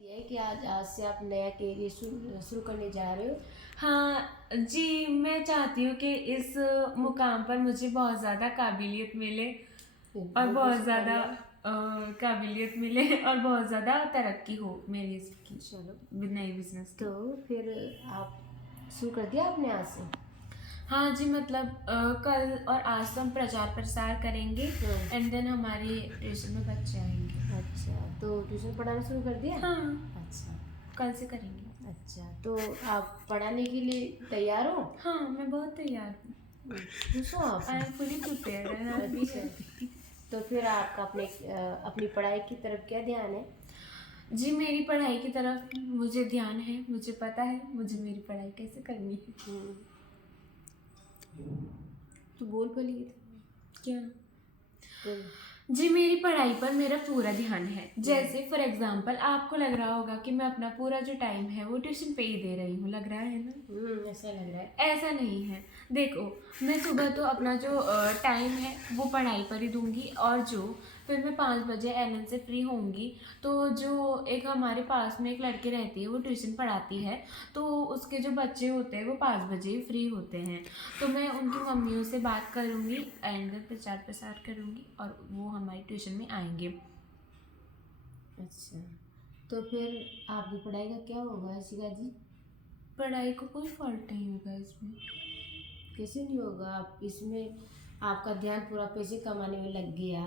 है कि आज आज से आप नया करियर शुरू करने जा रहे हो। हाँ जी, मैं चाहती हूँ कि इस मुकाम पर मुझे बहुत ज़्यादा काबिलियत मिले और बहुत बहुत ज़्यादा शुक्रिया। काबिलियत मिले और बहुत ज़्यादा तरक्की हो मेरी इसकी चलो, नई बिजनेस की। तो फिर आप शुरू कर दिया आपने आज से? हाँ जी, मतलब कल और आज तो हम प्रचार प्रसार करेंगे एंड देन हमारे ट्यूशन में बच्चे आएंगे। अच्छा, तो ट्यूशन पढ़ाना शुरू कर दिया? हाँ, अच्छा कल से करेंगे। अच्छा, तो आप पढ़ाने के लिए तैयार हो? हाँ, मैं बहुत तैयार हूँ। खुश हो आप? I am fully prepared and I be अच्छा, तो फिर आपका अपनी पढ़ाई की तरफ क्या ध्यान है? जी, मेरी पढ़ाई की तरफ मुझे ध्यान है, मुझे पता है मुझे मेरी पढ़ाई कैसे करनी है। तो बोल बोलिए। क्या? तो जी, मेरी पढ़ाई पर मेरा पूरा ध्यान है। जैसे फॉर एग्जांपल आपको लग रहा होगा कि मैं अपना पूरा जो टाइम है वो ट्यूशन पे ही दे रही हूँ, लग रहा है ना? ऐसा लग रहा है। ऐसा नहीं है। देखो, मैं सुबह तो अपना जो टाइम है वो पढ़ाई पर ही दूंगी और जो फिर मैं 5 बजे एलन से फ्री होंगी तो जो एक हमारे पास में एक लड़की रहती है वो ट्यूशन पढ़ाती है, तो उसके जो बच्चे होते हैं वो 5 बजे ही फ्री होते हैं, तो मैं उनकी मम्मियों से बात करूँगी एंड प्रचार प्रसार करूँगी और वो हमारी ट्यूशन में आएंगे। अच्छा, तो फिर आपकी पढ़ाई का क्या होगा शिखा जी? पढ़ाई को कोई फॉल्ट नहीं होगा इसमें। कैसे नहीं होगा? आप इसमें आपका ध्यान पूरा पैसे कमाने में लग गया,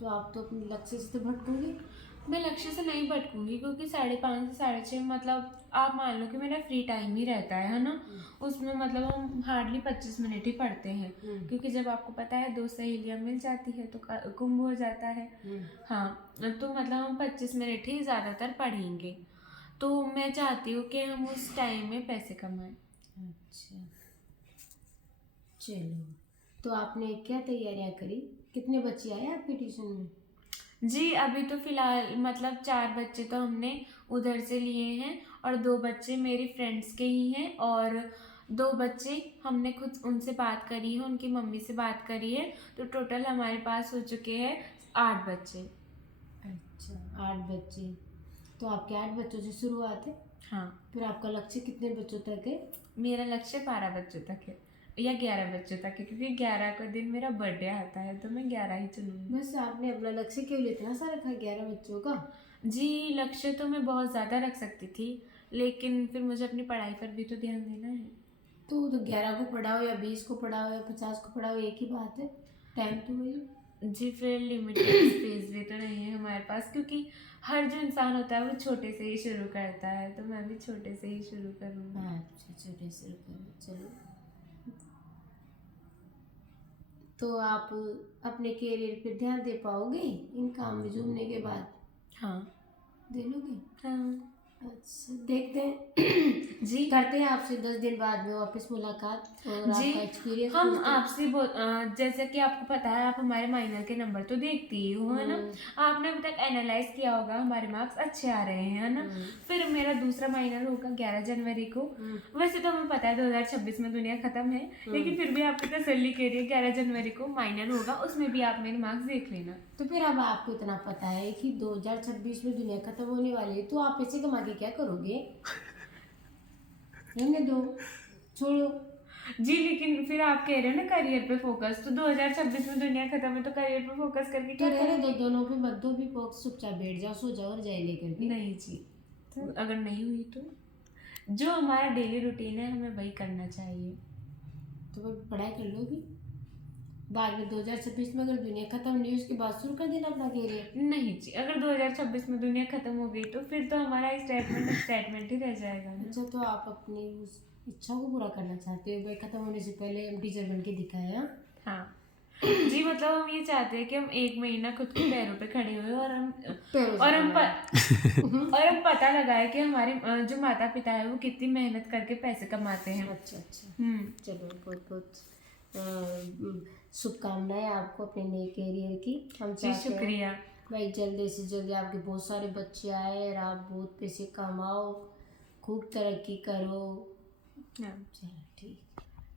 तो आप तो अपने लक्ष्य से तो भटकोगे। मैं लक्ष्य से नहीं भटकूंगी क्योंकि 5:30 से 6:30 मतलब आप मान लो कि मेरा फ्री टाइम ही रहता है ना, उसमें मतलब हम हार्डली 25 मिनट ही पढ़ते हैं क्योंकि जब आपको पता है 2 सहेलियाँ मिल जाती है तो कुंभ हो जाता है। हाँ, तो मतलब हम 25 मिनट ही ज़्यादातर पढ़ेंगे, तो मैं चाहती हूँ कि हम उस टाइम में पैसे कमाएं। अच्छा, चलो, तो आपने क्या तैयारियां करी? कितने बच्चे आए आपके ट्यूशन में? जी, अभी तो फिलहाल मतलब 4 बच्चे तो हमने उधर से लिए हैं और 2 बच्चे मेरी फ्रेंड्स के ही हैं और 2 बच्चे हमने खुद उनसे बात करी है, उनकी मम्मी से बात करी है, तो टोटल हमारे पास हो चुके हैं 8 बच्चे। अच्छा, 8 बच्चे। तो आपके 8 बच्चों से शुरुआत है? हाँ, फिर आपका लक्ष्य कितने बच्चों तक है? मेरा लक्ष्य 12 बच्चों तक है या 11 बच्चों तक है क्योंकि 11 को दिन मेरा बर्थडे आता है तो मैं 11 ही चुनूंगी। बस आपने अपना लक्ष्य क्यों इतना सा रखा 11 बच्चों का? जी, लक्ष्य तो मैं बहुत ज़्यादा रख सकती थी लेकिन फिर मुझे अपनी पढ़ाई पर भी तो ध्यान देना है। तो 11 को पढ़ाओ या 20 को पढ़ाओ या 50 को पढ़ाओ, एक ही बात है, टाइम तो वही। जी, फिर लिमिटेड स्पेस भी तो नहीं है हमारे पास क्योंकि हर जो इंसान होता है वो छोटे से ही शुरू करता है, तो मैं भी छोटे से ही शुरू करूँगी। अच्छा, छोटे से करो, चलो। तो आप अपने करियर पे ध्यान दे पाओगे इन काम में जुड़ने के बाद? हाँ। दे लोगे? हाँ अच्छा, देखते हैं। जी। करते हैं आपसे 10 दिन बाद में वापस मुलाकात और जी, आपका एक्सपीरियंस हम पूछते हैं। आपसे जैसे कि आपको पता है आप हमारे माइनर के नंबर तो देखती ही हो, है ना? आपने अभी तक एनालाइज किया होगा हमारे मार्क्स अच्छे आ रहे हैं, है ना? फिर मेरा दूसरा माइनर होगा 11 जनवरी को। वैसे तो हमें पता है 2026 में दुनिया खत्म है, लेकिन फिर भी आपकी तसल्ली के लिए 11 जनवरी को माइनर होगा, उसमें भी आप मेरे मार्क्स देख लेना। तो फिर अब आपको इतना पता है कि 2026 में दुनिया खत्म होने वाली है, तो आप पैसे कमा के क्या करोगे? रहने दो, छोड़ो। जी, लेकिन फिर आप कह रहे हो ना करियर पे फोकस, तो 2026 में दुनिया खत्म है तो करियर पे फोकस करके तो क्या रहने दो, करोगे? दोनों पे मत दो भी फोकस, चुपचाप बैठ जाओ, सो जाओ और जाए लेकर के। नहीं जी, तो अगर नहीं हुई तो जो हमारा डेली रूटीन है हमें वही करना चाहिए। तो फिर पढ़ाई कर लोगी बाद में 2026 में, अगर दुनिया खत्म नहीं हुई उसके बाद शुरू कर देना अपना करियर। नहीं जी, अगर 2026 में दुनिया खत्म हो गई तो फिर तो हमारा स्टेटमेंट ही रह जाएगा ना। अच्छा, तो आप अपनी उस इच्छा को पूरा करना चाहते हो भाई, खत्म होने से पहले हम टीचर बन के दिखाया? हाँ जी, मतलब हम ये चाहते हैं कि हम 1 महीना खुद के पैरों पे खड़े हुए और हम पता लगाए कि हमारे जो माता पिता है वो कितनी मेहनत करके पैसे कमाते हैं। अच्छा अच्छा, चलो, बहुत बहुत शुभकामनाएं आपको अपने नए करियर की। हम जी, चाहते हैं शुक्रिया। भाई जल्दी से जल्दी आपके बहुत सारे बच्चे आए और आप बहुत पैसे कमाओ, खूब तरक्की करो। हाँ, चलो, ठीक,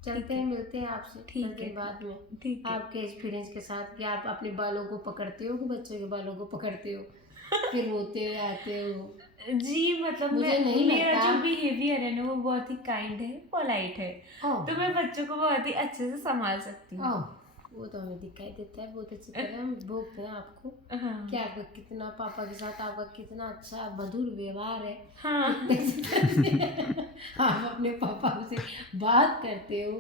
चलते हैं, मिलते हैं आपसे 10 दिन बाद में ठीक है। आपके एक्सपीरियंस के साथ कि आप अपने बालों को पकड़ते हो कि बच्चों के बालों को पकड़ते हो। फिर रोते हुए आते हो। जी, मतलब मुझे मैं नहीं मेरा लगता। जो बिहेवियर है ना वो बहुत ही काइंड है, पोलाइट है। ओह तो मैं बच्चों को बहुत ही अच्छे से संभाल सकती हूँ। ओह, वो तो हमें दिखाई देता है बहुत अच्छी तरह, हम भोगते हैं आपको कि हाँ, आपका कितना पापा के साथ आपका कितना अच्छा मधुर व्यवहार है, हाँ। कितने अच्छी तरह से आप अपने पापा से बात करते हो।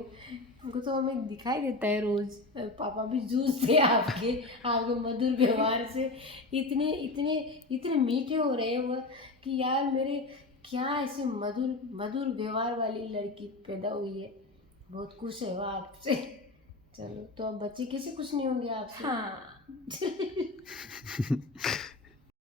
हमको तो हमें दिखाई देता है रोज, पापा भी जूझते हैं आपके आपके मधुर व्यवहार से। इतने इतने इतने मीठे हो रहे हैं वो कि यार मेरे क्या ऐसे मधुर मधुर व्यवहार वाली लड़की पैदा हुई है। बहुत खुश है वो आपसे। चलो, तो अब बच्चे कैसे खुश नहीं होंगे आपसे। हाँ।